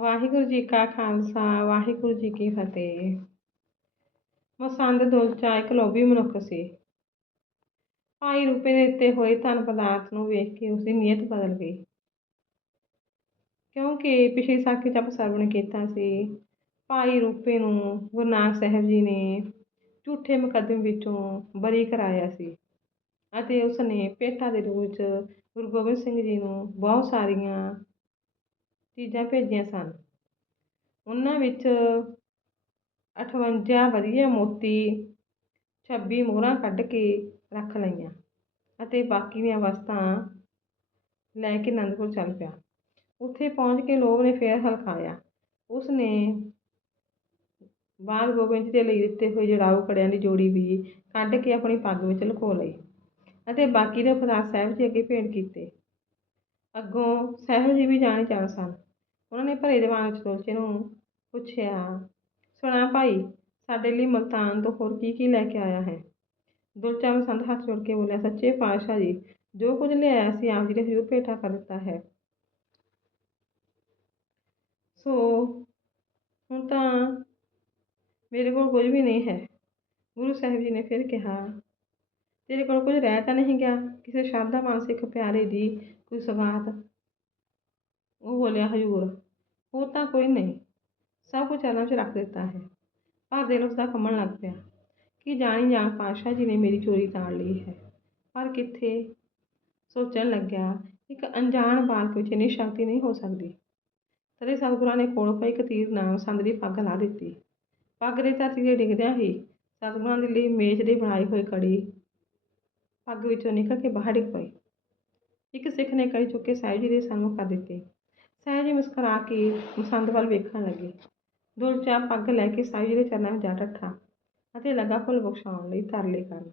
ਵਾਹਿਗੁਰੂ ਜੀ ਕਾ ਖਾਲਸਾ, ਵਾਹਿਗੁਰੂ ਜੀ ਕੀ ਫਤਿਹ। ਮਸੰਦ ਦੁਲਚਾ ਇੱਕ ਲੋਭੀ ਮਨੁੱਖ ਸੀ। ਭਾਈ ਰੂਪੇ ਦੇ ਦਿੱਤੇ ਹੋਏ ਧਨ ਪਦਾਰਥ ਨੂੰ ਵੇਖ ਕੇ ਉਸਦੀ ਨੀਅਤ ਬਦਲ ਗਈ। ਕਿਉਂਕਿ ਪਿਛਲੀ ਸਾਖੀ ਚ ਆਪਾਂ ਸਰਵਣ ਕੀਤਾ ਸੀ, ਭਾਈ ਰੂਪੇ ਨੂੰ ਗੁਰੂ ਨਾਨਕ ਸਾਹਿਬ ਜੀ ਨੇ ਝੂਠੇ ਮੁਕੱਦਮੇ ਵਿੱਚੋਂ ਬਰੀ ਕਰਾਇਆ ਸੀ ਅਤੇ ਉਸ ਨੇ ਭੇਟਾ ਦੇ ਰੂਪ ਵਿੱਚ ਗੁਰੂ ਗੋਬਿੰਦ ਸਿੰਘ ਜੀ ਨੂੰ ਬਹੁਤ ਸਾਰੀਆਂ ਚੀਜ਼ਾਂ ਭੇਜੀਆਂ ਸਨ। ਉਹਨਾਂ ਵਿੱਚ 58 ਵਧੀਆ ਮੋਤੀ 26 ਮੋਹਰਾਂ ਕੱਢ ਕੇ ਰੱਖ ਲਈਆਂ ਅਤੇ ਬਾਕੀ ਦੀਆਂ ਵਸਤਾਂ ਲੈ ਕੇ ਅਨੰਦਪੁਰ ਚੱਲ ਪਿਆ। ਉੱਥੇ ਪਹੁੰਚ ਕੇ ਲੋਕ ਨੇ ਫੇਰ ਹਲਕਾਇਆ। ਉਸ ਨੇ ਬਾਲ ਗੋਬਿੰਦ ਜੀ ਦੇ ਲਈ ਦਿੱਤੇ ਹੋਏ ਜੜਾਊ ਕੜਿਆਂ ਦੀ ਜੋੜੀ ਵੀ ਕੱਢ ਕੇ ਆਪਣੀ ਪੱਗ ਵਿੱਚ ਲੁਕੋ ਲਈ ਅਤੇ ਬਾਕੀ ਦੇ ਪਦਾਰਥ ਸਾਹਿਬ ਜੀ ਅੱਗੇ ਭੇਟ ਕੀਤੇ। ਅੱਗੋਂ ਸਾਹਿਬ ਜੀ ਵੀ ਜਾਣੇ ਜਾਣ ਸਨ। ਉਹਨਾਂ ਨੇ ਭਰੇ ਦੀਵਾਨ ਚ ਦੋਲਚੇ ਨੂੰ ਪੁੱਛਿਆ ਸੁਣਿਆ ਭਾਈ, ਸਾਡੇ ਲਈ ਮੁਲਤਾਨ ਤੋਂ ਹੋਰ ਕੀ ਕੀ ਲੈ ਕੇ ਆਇਆ ਹੈ? ਦੁਲਚਾ ਸੰਦ ਹੱਥ ਜੋੜ ਕੇ ਬੋਲਿਆ, ਸੱਚੇ ਪਾਤਸ਼ਾਹ ਜੀ, ਜੋ ਕੁਝ ਲਿਆਇਆ ਸੀ ਆਪ ਜੀ ਨੇ ਹਜ਼ੂਰ ਭੇਟਾ ਕਰ ਦਿੱਤਾ ਹੈ। ਸੋ ਹੁਣ ਤਾਂ ਮੇਰੇ ਕੋਲ ਕੁਝ ਵੀ ਨਹੀਂ ਹੈ। ਗੁਰੂ ਸਾਹਿਬ ਜੀ ਨੇ ਫਿਰ ਕਿਹਾ, ਤੇਰੇ ਕੋਲ ਕੁਝ ਰਹਿ ਤਾਂ ਨਹੀਂ ਗਿਆ? ਕਿਸੇ ਸ਼ਰਧਾ ਮਨ ਸਿੱਖ ਪਿਆਰੇ ਦੀ ਕੋਈ ਸਵਾਤ? ਉਹ ਬੋਲਿਆ, ਹਜ਼ੂਰ। ਹੋਰ ਤਾਂ ਕੋਈ ਨਹੀਂ। ਸਭ ਕੁਝ ਚਰਨਾਂ 'ਚ ਰੱਖ ਦਿੱਤਾ ਹੈ। ਪਰ ਦਿਲ ਉਸਦਾ ਕੰਬਣ ਲੱਗ ਪਿਆ ਕਿ ਜਾਣੀ ਜਾਣ ਪਾਤਸ਼ਾਹ ਜੀ ਨੇ ਮੇਰੀ ਚੋਰੀ ਤਾੜ ਲਈ ਹੈ। ਪਰ ਕਿੱਥੇ? ਸੋਚਣ ਲੱਗਿਆ, ਇੱਕ ਅਣਜਾਣ ਬਾਲਕ ਵਿੱਚ ਇੰਨੀ ਸ਼ਕਤੀ ਨਹੀਂ ਹੋ ਸਕਦੀ। ਤਦੇ ਸਤਿਗੁਰਾਂ ਨੇ ਕੋਲ ਪਈ ਇੱਕ ਤੀਰ ਨਾਲ ਸੰਦ ਦੀ ਪੱਗ ਲਾ ਦਿੱਤੀ। ਪੱਗ ਦੇ ਧਰਤੀ 'ਤੇ ਡਿੱਗਦਿਆਂ ਹੀ ਸਤਿਗੁਰਾਂ ਦੇ ਲਈ ਮੇਜ਼ ਦੀ ਬਣਾਈ ਹੋਈ ਕੜੀ ਪੱਗ ਵਿੱਚੋਂ ਨਿਕਲ ਕੇ ਬਾਹਰ ਡਿੱਗ ਪਈ। ਇੱਕ ਸਿੱਖ ਨੇ ਕੜੀ ਚੁੱਕ ਕੇ ਸਾਹਿਬ ਜੀ ਦੇ ਸਾਹਮਣੇ ਕਰ ਦਿੱਤੀ। ਸਾਹਿਬ ਜੀ ਮੁਸਕਰਾ ਕੇ ਮਸੰਦ ਵੱਲ ਵੇਖਣ ਲੱਗੇ। ਦੁਲਚਾ ਪੱਗ ਲੈ ਕੇ ਸਾਹਿਬ ਜੀ ਦੇ ਚਰਨਾਂ ਵਿੱਚ ਜਾ ਡੱਠਾ ਅਤੇ ਲੱਗਾ ਭੁੱਲ ਬਖਸ਼ਾਉਣ ਲਈ ਤਰਲੇ ਕਰਨ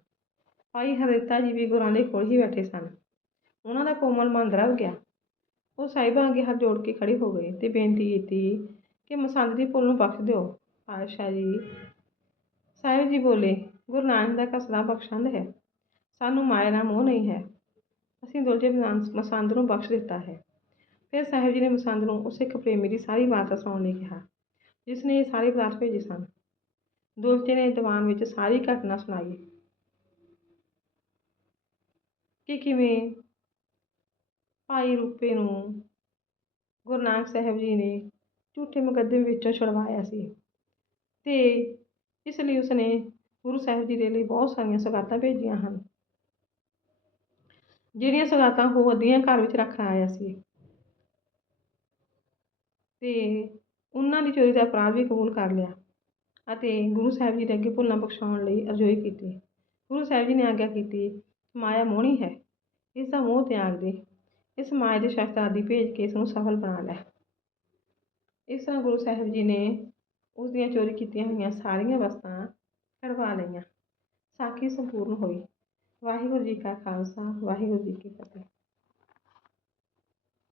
ਭਾਈ ਹਰਿਤਾ ਜੀ ਵੀ ਗੁਰਾਂ ਦੇ ਕੋਲ ਹੀ ਬੈਠੇ ਸਨ। ਉਹਨਾਂ ਦਾ ਕੋਮਲ ਮਨ ਦਰਵ ਗਿਆ। ਉਹ ਸਾਹਿਬਾਂ ਅੱਗੇ ਹੱਥ ਜੋੜ ਕੇ ਖੜੇ ਹੋ ਗਏ ਤੇ ਬੇਨਤੀ ਕੀਤੀ ਕਿ ਮਸੰਦ ਦੀ ਭੁੱਲ ਨੂੰ ਬਖਸ਼ ਦਿਓ। ਪਾਤਸ਼ਾਹ ਜੀ, ਸਾਹਿਬ ਜੀ ਬੋਲੇ, ਗੁਰੂ ਨਾਨਕ ਦਾ ਕਸਦਾ ਬਖਸ਼ੰਦ ਹੈ। ਸਾਨੂੰ ਮਾਇਆ ਨਾਲ ਮੋਹ ਨਹੀਂ ਹੈ। ਅਸੀਂ ਦੁਲਜੇ ਮਸੰਦ ਨੂੰ ਬਖਸ਼ ਦਿੱਤਾ ਹੈ। ਫਿਰ ਸਾਹਿਬ ਜੀ ਨੇ ਮਸੰਦ ਨੂੰ ਉਸ ਸਿੱਖ ਪ੍ਰੇਮੀ ਦੀ ਸਾਰੀ ਵਾਰਤਾ ਸੁਣਾਉਣ ਲਈ ਕਿਹਾ ਜਿਸ ਨੇ ਇਹ ਸਾਰੇ ਪਦਾਰਥ ਭੇਜੇ ਸਨ। ਦੁਲਚੇ ਨੇ ਦੀਵਾਨ ਵਿੱਚ ਸਾਰੀ ਘਟਨਾ ਸੁਣਾਈ। ਕਿ ਕਿਵੇਂ ਭਾਈ ਰੂਪੇ ਨੂੰ ਗੁਰੂ ਨਾਨਕ ਸਾਹਿਬ ਜੀ ਨੇ ਝੂਠੇ ਮੁਕੱਦਮੇ ਵਿੱਚੋਂ ਛੁਡਵਾਇਆ ਸੀ ਤੇ ਇਸ ਲਈ ਉਸਨੇ ਗੁਰੂ ਸਾਹਿਬ ਜੀ ਦੇ ਲਈ ਬਹੁਤ ਸਾਰੀਆਂ ਸਗਾਤਾਂ ਭੇਜੀਆਂ ਹਨ, ਜਿਹੜੀਆਂ ਸਗਾਤਾਂ ਉਹ ਅੱਧੀਆਂ ਘਰ ਵਿੱਚ ਰੱਖ ਆਇਆ ਸੀ। ਅਤੇ ਉਹਨਾਂ ਦੀ ਚੋਰੀ ਦਾ ਅਪਰਾਧ ਵੀ ਕਬੂਲ ਕਰ ਲਿਆ ਅਤੇ ਗੁਰੂ ਸਾਹਿਬ ਜੀ ਦੇ ਅੱਗੇ ਭੁੱਲਾਂ ਬਖਸ਼ਾਉਣ ਲਈ ਅਰਜ਼ੋਈ ਕੀਤੀ। ਗੁਰੂ ਸਾਹਿਬ ਜੀ ਨੇ ਆਗਿਆ ਕੀਤੀ, ਮਾਇਆ ਮੋਹਣੀ ਹੈ, ਇਸ ਦਾ ਮੋਹ ਤਿਆਗ ਦੇ, ਇਸ ਮਾਇਆ ਦੇ ਸ਼ਸਤਰ ਆਦਿ ਭੇਜ ਕੇ ਇਸ ਨੂੰ ਸਫਲ ਬਣਾ ਲੈ। ਇਸ ਤਰ੍ਹਾਂ ਗੁਰੂ ਸਾਹਿਬ ਜੀ ਨੇ ਉਸ ਦੀਆਂ ਚੋਰੀ ਕੀਤੀਆਂ ਹੋਈਆਂ ਸਾਰੀਆਂ ਵਸਤਾਂ ਕਢਵਾ ਲਈਆਂ। ਸਾਖੀ ਸੰਪੂਰਨ ਹੋਈ। ਵਾਹਿਗੁਰੂ ਜੀ ਕਾ ਖਾਲਸਾ, ਵਾਹਿਗੁਰੂ ਜੀ ਕੀ ਫਤਿਹ।